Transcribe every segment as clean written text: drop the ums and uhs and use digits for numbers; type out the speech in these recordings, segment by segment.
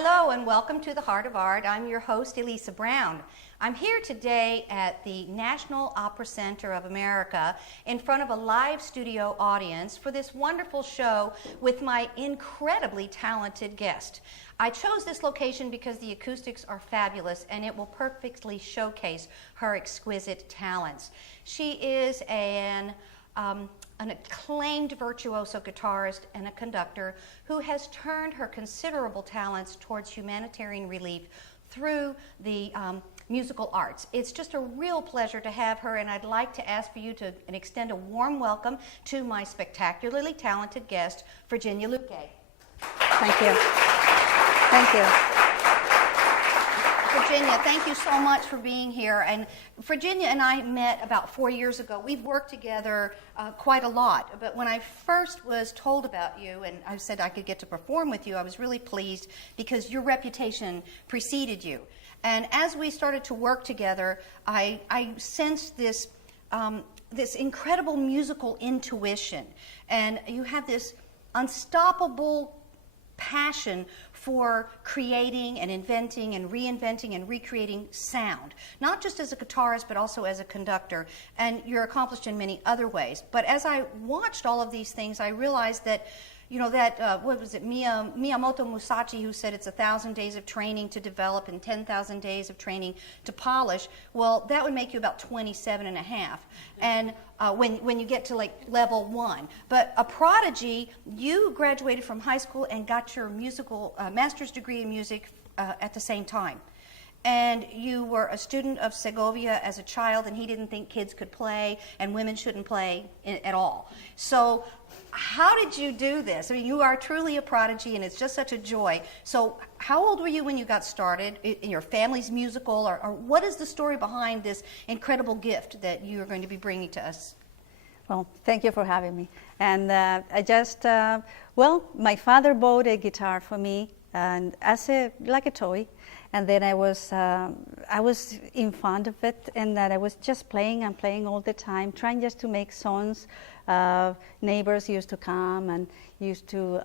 Hello and welcome to the Heart of Art. I'm your host, Elisa Brown. I'm here today at the National Opera Center of America in front of a live studio audience for this wonderful show with my incredibly talented guest. I chose this location because the acoustics are fabulous and it will perfectly showcase her exquisite talents. She is an acclaimed virtuoso guitarist and a conductor who has turned her considerable talents towards humanitarian relief through the musical arts. It's just a real pleasure to have her, and I'd like to ask for you to extend a warm welcome to my spectacularly talented guest, Virginia Luque. Thank you. Thank you. Virginia, thank you so much for being here. And Virginia and I met about 4 years ago. We've worked together quite a lot. But when I first was told about you and I said I could get to perform with you, I was really pleased because your reputation preceded you. And as we started to work together, I sensed this, this incredible musical intuition. And you have this unstoppable passion for creating and inventing and reinventing and recreating sound, not just as a guitarist but also as a conductor, and you're accomplished in many other ways. But as I watched all of these things, I realized that, you know, that, what was it, Miyamoto Musashi, who said it's 1,000 days of training to develop and 10,000 days of training to polish. Well, that would make you about 27 and a half. And when you get to like level 1. But a prodigy, you graduated from high school and got your musical master's degree in music at the same time. And you were a student of Segovia as a child, and he didn't think kids could play and women shouldn't play at all. So how did you do this? I mean, you are truly a prodigy, and it's just such a joy. So how old were you when you got started in your family's musical, or what is the story behind this incredible gift that you are going to be bringing to us? Well, thank you for having me. And I just, well, my father bought a guitar for me, and like a toy. And then I was in fond of it, and that I was just playing and playing all the time, trying just to make songs. Neighbors used to come and used to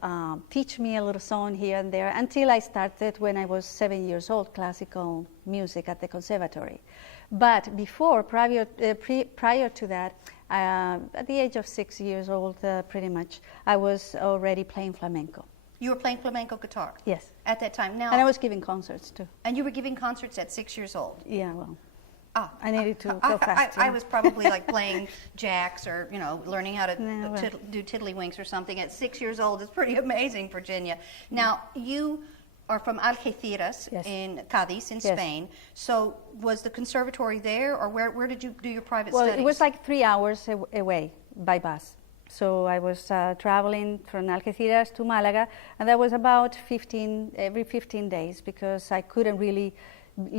teach me a little song here and there, until I started when I was 7 years old, classical music at the conservatory. But before, prior to that, at the age of 6 years old, pretty much, I was already playing flamenco. You were playing flamenco guitar? Yes. At that time? Now, and I was giving concerts too. And you were giving concerts at 6 years old? Yeah, well, I needed to go fast. I was probably like playing jacks or, you know, learning how to do tiddlywinks or something at 6 years old. It's pretty amazing, Virginia. Now, you are from Algeciras in Cádiz in Spain. So was the conservatory there, or where did you do your private studies? Well, it was like 3 hours away by bus. So I was traveling from Algeciras to Malaga, and that was about every 15 days, because I couldn't really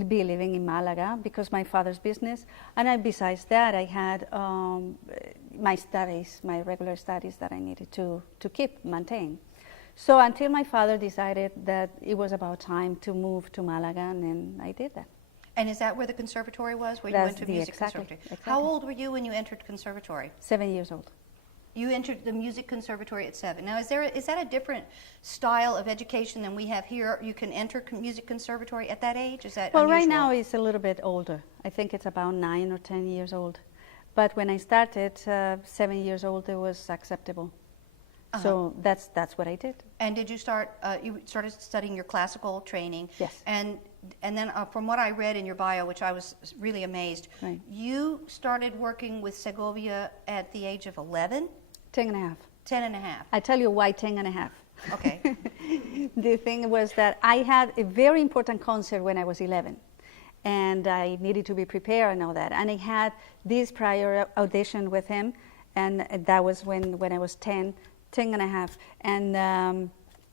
be living in Malaga because my father's business. And besides that, I had my studies, my regular studies that I needed to maintain. So until my father decided that it was about time to move to Malaga, and then I did that. And is that where the conservatory was, where you went to music conservatory? Exactly. How old were you when you entered conservatory? 7 years old. You entered the music conservatory at 7. Now, is that a different style of education than we have here? You can enter music conservatory at that age? Is that well, unusual? right now it's a little bit older. I think it's about 9 or 10 years old. But when I started, 7 years old, it was acceptable. So that's what I did. And did you you started studying your classical training? Yes. And then from what I read in your bio, which I was really amazed, you started working with Segovia at the age of 11? 10 and a half. 10 and a half. I tell you why 10 and a half. Okay. The thing was that I had a very important concert when I was 11. And I needed to be prepared and all that. And I had this prior audition with him, and that was when I was 10 and a half. And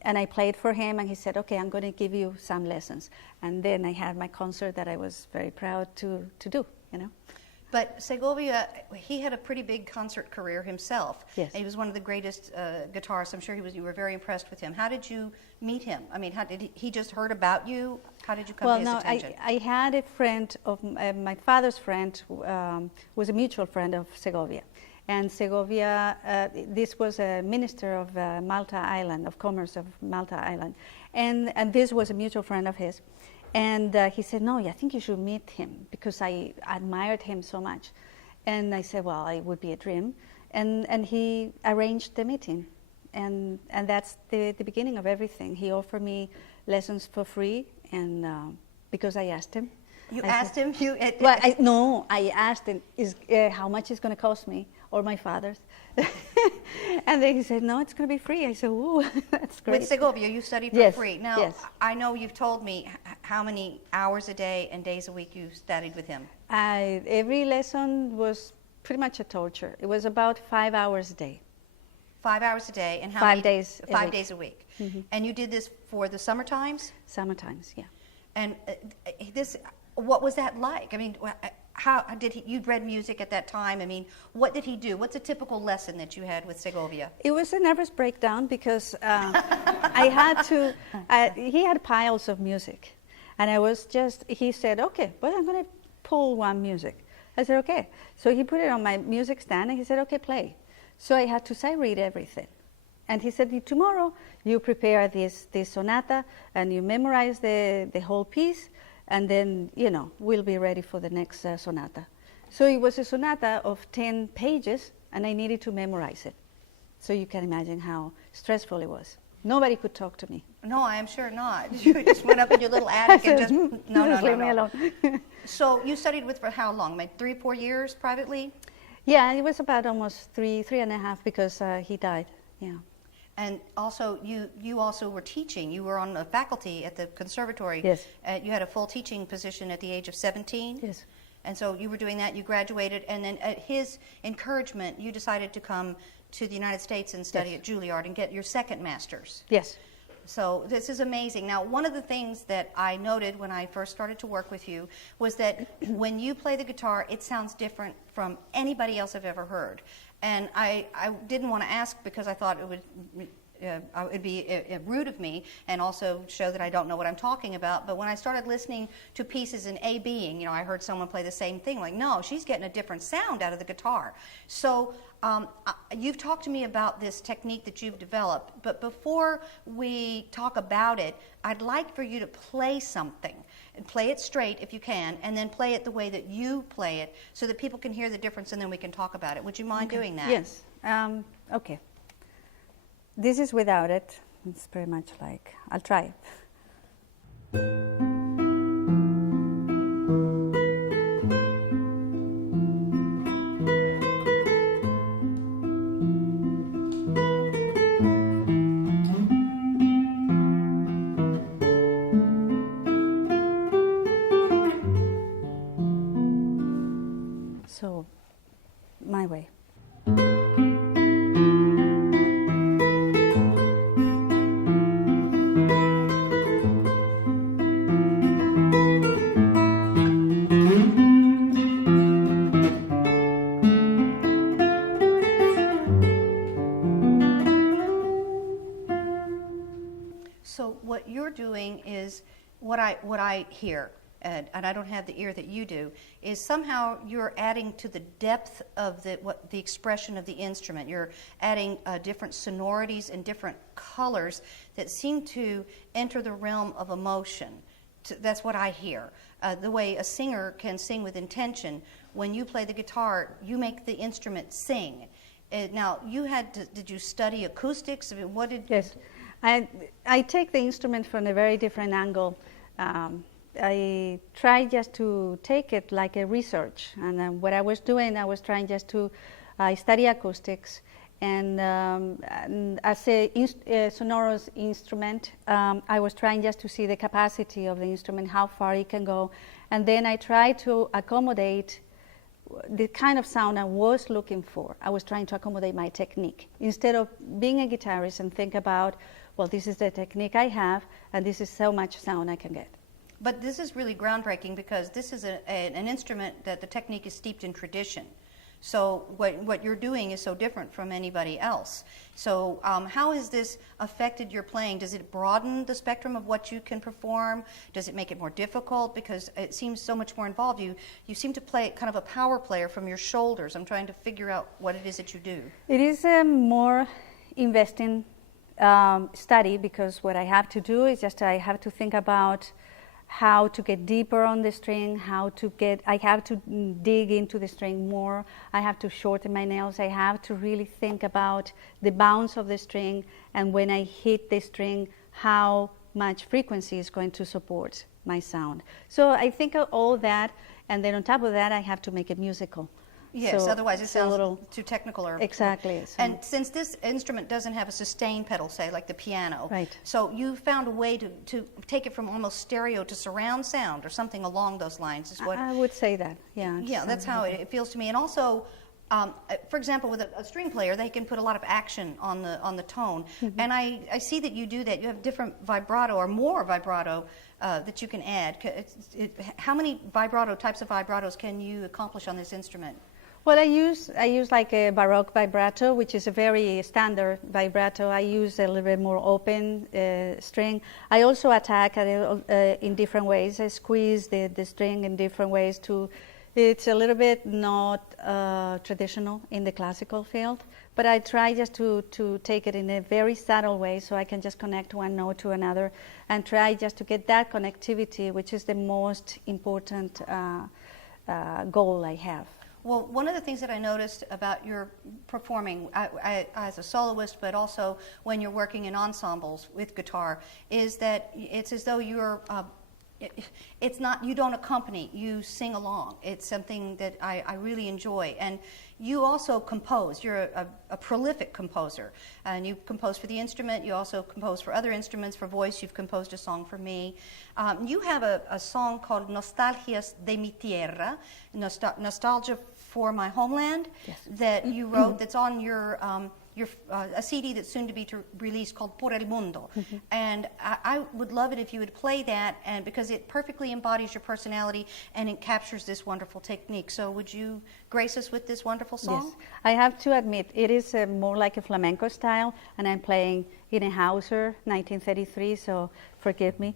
I played for him, and he said, okay, I'm going to give you some lessons. And then I had my concert that I was very proud to do, you know. But Segovia, he had a pretty big concert career himself. Yes. He was one of the greatest guitarists. I'm sure you were very impressed with him. How did you meet him? I mean, how did he just heard about you? How did you come to his attention? I had a friend of my father's friend, was a mutual friend of Segovia. And Segovia, this was a minister of Malta Island, of commerce of Malta Island. And this was a mutual friend of his. And he said, no, I think you should meet him because I admired him so much. And I said, well, it would be a dream. And he arranged the meeting. And that's the beginning of everything. He offered me lessons for free, and because I asked him. You asked him? I asked him, how much it's going to cost me or my father's? And then he said, no, it's going to be free. I said, ooh, that's great. With Segovia, you studied for Yes, free. Now, yes. I know you've told me how many hours a day and days a week you studied with him. Every lesson was pretty much a torture. It was about 5 hours a day. 5 hours a day, and how 5 many days a 5 week. days a week. Mm-hmm. And you did this for the summer times? Summertimes, yeah. And what was that like? I mean, how did he? You'd read music at that time. I mean, what did he do? What's a typical lesson that you had with Segovia? It was a nervous breakdown because I had to. He had piles of music, and he said, "Okay, well, I'm going to pull one music." I said, "Okay." So he put it on my music stand, and he said, "Okay, play." So I had to sight read everything. And he said, tomorrow you prepare this sonata and you memorize the whole piece, and then, we'll be ready for the next sonata. So it was a sonata of 10 pages, and I needed to memorize it. So you can imagine how stressful it was. Nobody could talk to me. No, I am sure not. You just went up in your little attic and just, no. Leave me alone. So you studied with for how long? Like 3-4 years privately? Yeah, it was about almost three and a half because he died, yeah. And also, you also were teaching. You were on the faculty at the conservatory. Yes. You had a full teaching position at the age of 17. Yes. And so you were doing that. You graduated, and then at his encouragement, you decided to come to the United States and study at Juilliard and get your second master's. Yes. So this is amazing. Now, one of the things that I noted when I first started to work with you was that when you play the guitar, it sounds different from anybody else I've ever heard. And I didn't want to ask because I thought it would be rude of me and also show that I don't know what I'm talking about. But when I started listening to pieces in A-Being, I heard someone play the same thing. Like, no, she's getting a different sound out of the guitar. So you've talked to me about this technique that you've developed. But before we talk about it, I'd like for you to play something. And play it straight if you can, and then play it the way that you play it so that people can hear the difference, and then we can talk about it. Would you mind doing that? Yes. Okay. This is without it. It's pretty much like, I'll try it. So, my way. So what you're doing is what I hear, and I don't have the ear that you do, is somehow you're adding to the depth of the expression of the instrument. You're adding different sonorities and different colors that seem to enter the realm of emotion. That's what I hear. The way a singer can sing with intention, when you play the guitar, you make the instrument sing. Now, did you study acoustics? I mean, what did... Yes. I take the instrument from a very different angle. I try just to take it like a research. And what I was doing, I was trying just to study acoustics. And as a sonorous instrument, I was trying just to see the capacity of the instrument, how far it can go. And then I tried to accommodate the kind of sound I was looking for. I was trying to accommodate my technique. Instead of being a guitarist and think about, well, this is the technique I have, and this is so much sound I can get. But this is really groundbreaking because this is an instrument that the technique is steeped in tradition. So what you're doing is so different from anybody else. So how has this affected your playing? Does it broaden the spectrum of what you can perform? Does it make it more difficult? Because it seems so much more involved. You seem to play kind of a power player from your shoulders. I'm trying to figure out what it is that you do. It is a more investing study, because what I have to do is just I have to think about how to get deeper on the string, I have to dig into the string more, I have to shorten my nails, I have to really think about the bounce of the string, and when I hit the string, how much frequency is going to support my sound. So I think of all that, and then on top of that, I have to make it musical. Yes, So otherwise it it's a sounds little too technical. Exactly. So And since this instrument doesn't have a sustain pedal, say, like the piano, Right. so you found a way to take it from almost stereo to surround sound or something along those lines. Is what I would say that, yeah. Yeah, that's how it feels to me. And also, for example, with a string player, they can put a lot of action on the tone. And I see that you do that. You have different vibrato or more vibrato that you can add. How many types of vibratos can you accomplish on this instrument? Well, I use like a Baroque vibrato, which is a very standard vibrato. I use a little bit more open string. I also attack in different ways. I squeeze the string in different ways too. It's a little bit not traditional in the classical field, but I try just to take it in a very subtle way so I can just connect one note to another and try just to get that connectivity, which is the most important goal I have. Well, one of the things that I noticed about your performing as a soloist, but also when you're working in ensembles with guitar, is that it's as though you're it's not, you don't accompany, you sing along. It's something that I really enjoy. And you also compose. You're a prolific composer. And you compose for the instrument. You also compose for other instruments. For voice, you've composed a song for me. You have a song called Nostalgias de mi tierra, Nostalgia for My Homeland, Yes. that you wrote, that's on your a CD that's soon to be released called Por el Mundo. And I would love it if you would play that, and because it perfectly embodies your personality and it captures this wonderful technique. So would you grace us with this wonderful song? Yes, I have to admit, it is more like a flamenco style, and I'm playing in a Hauser 1933, so forgive me.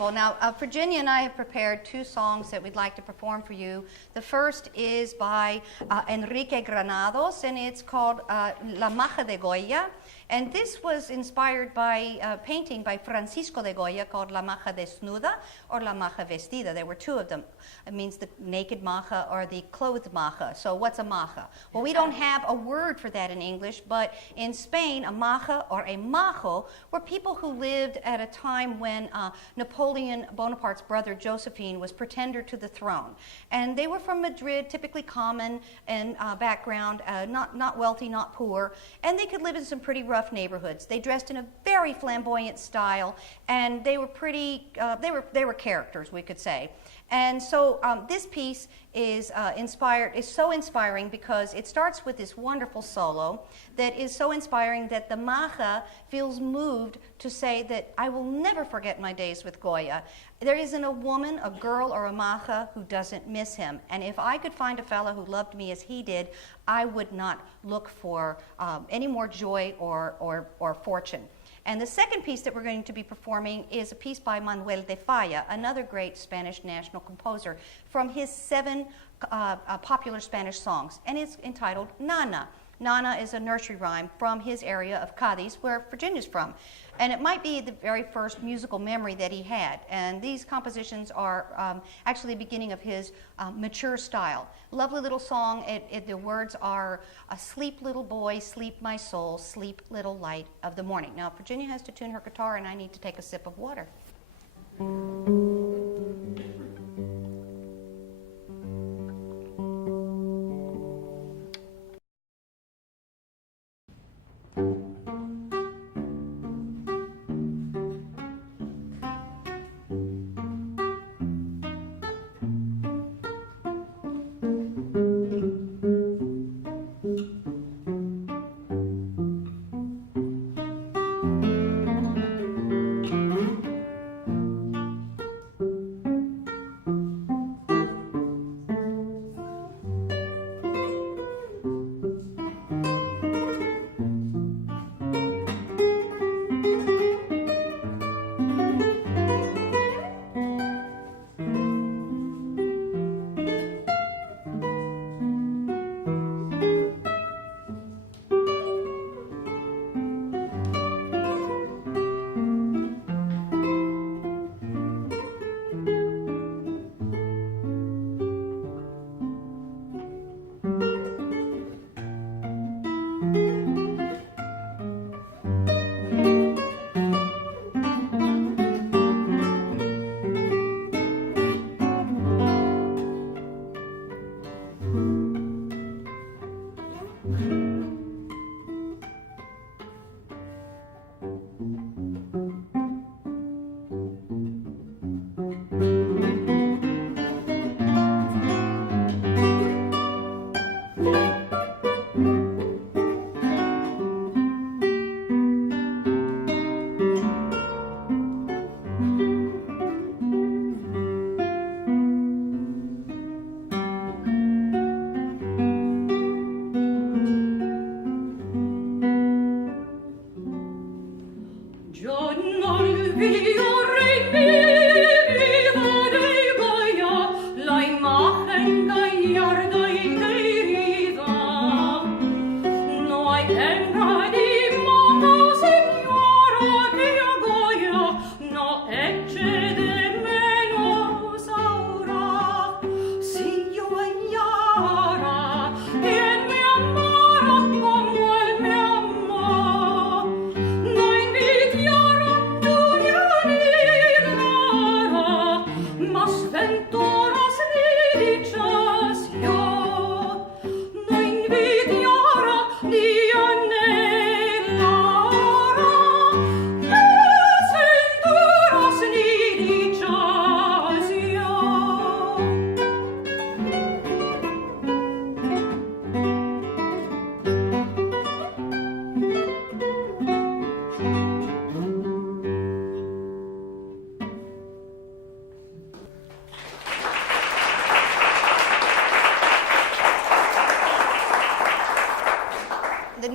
wonderful. Now, Virginia and I have prepared two songs that we'd like to perform for you. The first is by Enrique Granados, and it's called La Maja de Goya. And this was inspired by a painting by Francisco de Goya called La Maja Desnuda or La Maja Vestida. There were two of them. It means the naked maja or the clothed maja. So what's a maja? Well, we don't have a word for that in English, but in Spain, a maja or a majo were people who lived at a time when Napoleon Bonaparte's brother Josephine was pretender to the throne. And they were from Madrid, typically common and background, not wealthy, not poor, and they could live in some pretty rough neighborhoods. They dressed in a very flamboyant style, and they were pretty. They were characters, we could say. And so this piece is so inspiring because it starts with this wonderful solo that is so inspiring that the maja feels moved to say that I will never forget my days with Goya. There isn't a woman, a girl, or a maja who doesn't miss him. And if I could find a fellow who loved me as he did, I would not look for any more joy or fortune. And the second piece that we're going to be performing is a piece by Manuel de Falla, another great Spanish national composer, from his 7 popular Spanish songs, and it's entitled Nana. Nana is a nursery rhyme from his area of Cadiz, where Virginia's from. And it might be the very first musical memory that he had. And these compositions are actually the beginning of his mature style. Lovely little song. The words are, sleep little boy, sleep my soul, sleep little light of the morning. Now, Virginia has to tune her guitar, and I need to take a sip of water.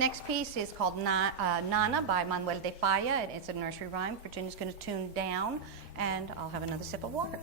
next piece is called Nana by Manuel de Falla, and it's a nursery rhyme. Virginia's going to tune down, and I'll have another sip of water.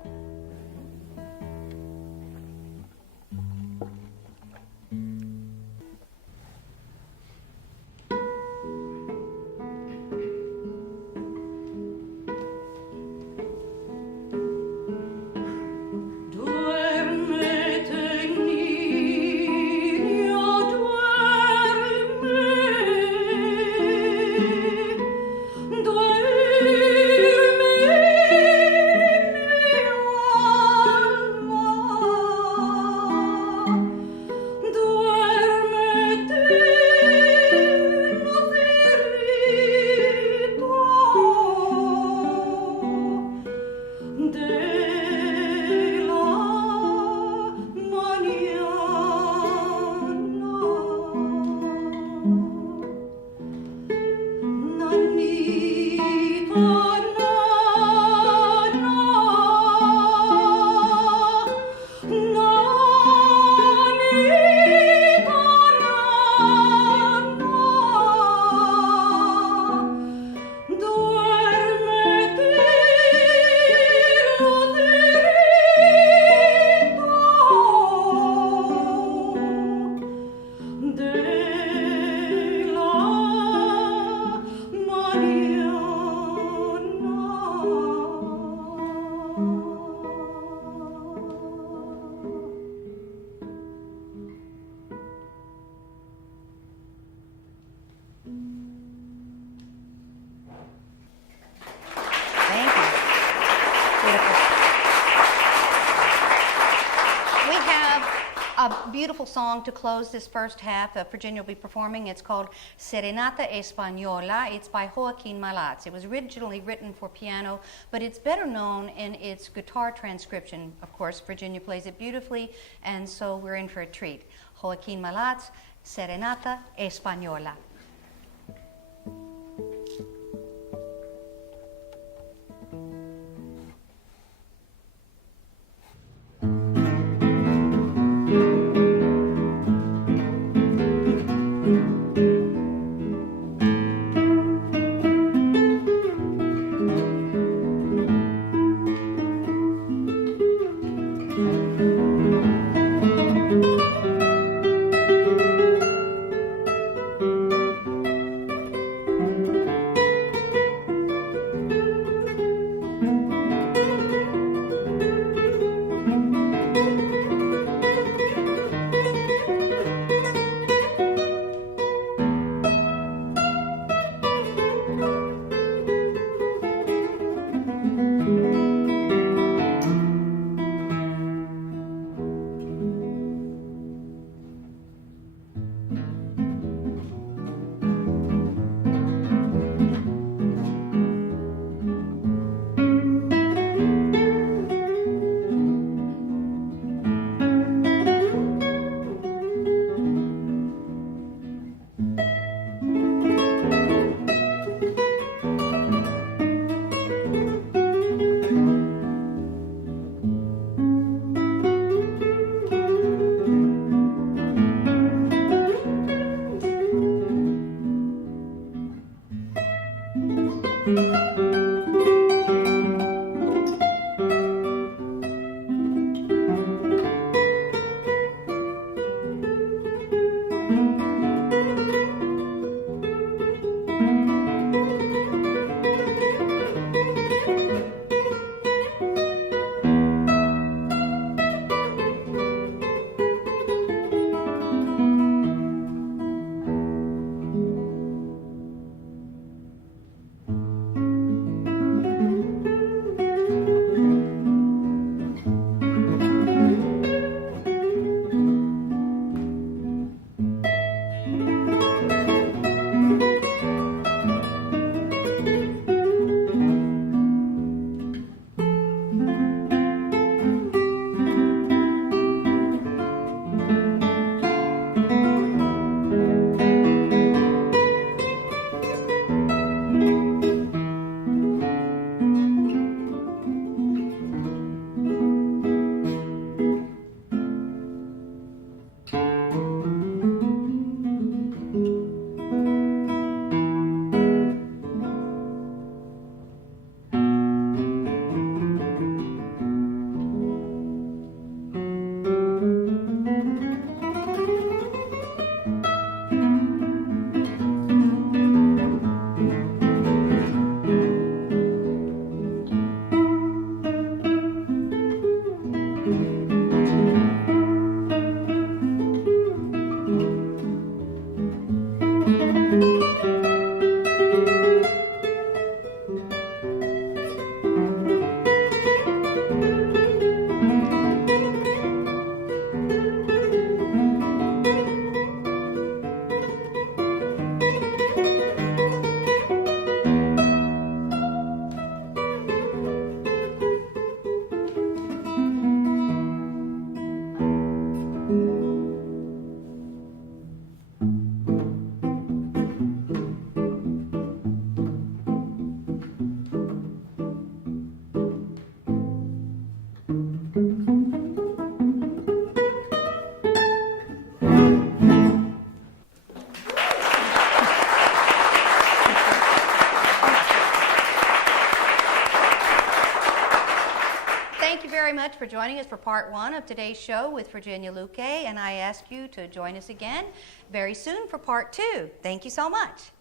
Beautiful song to close this first half. Virginia will be performing. It's called Serenata Española. It's by Joaquin Malats. It was originally written for piano, but it's better known in its guitar transcription. Of course, Virginia plays it beautifully, and so we're in for a treat. Joaquin Malats, Serenata Española. very much for joining us for part 1 of today's show with Virginia Luque, and I ask you to join us again very soon for part 2. Thank you so much.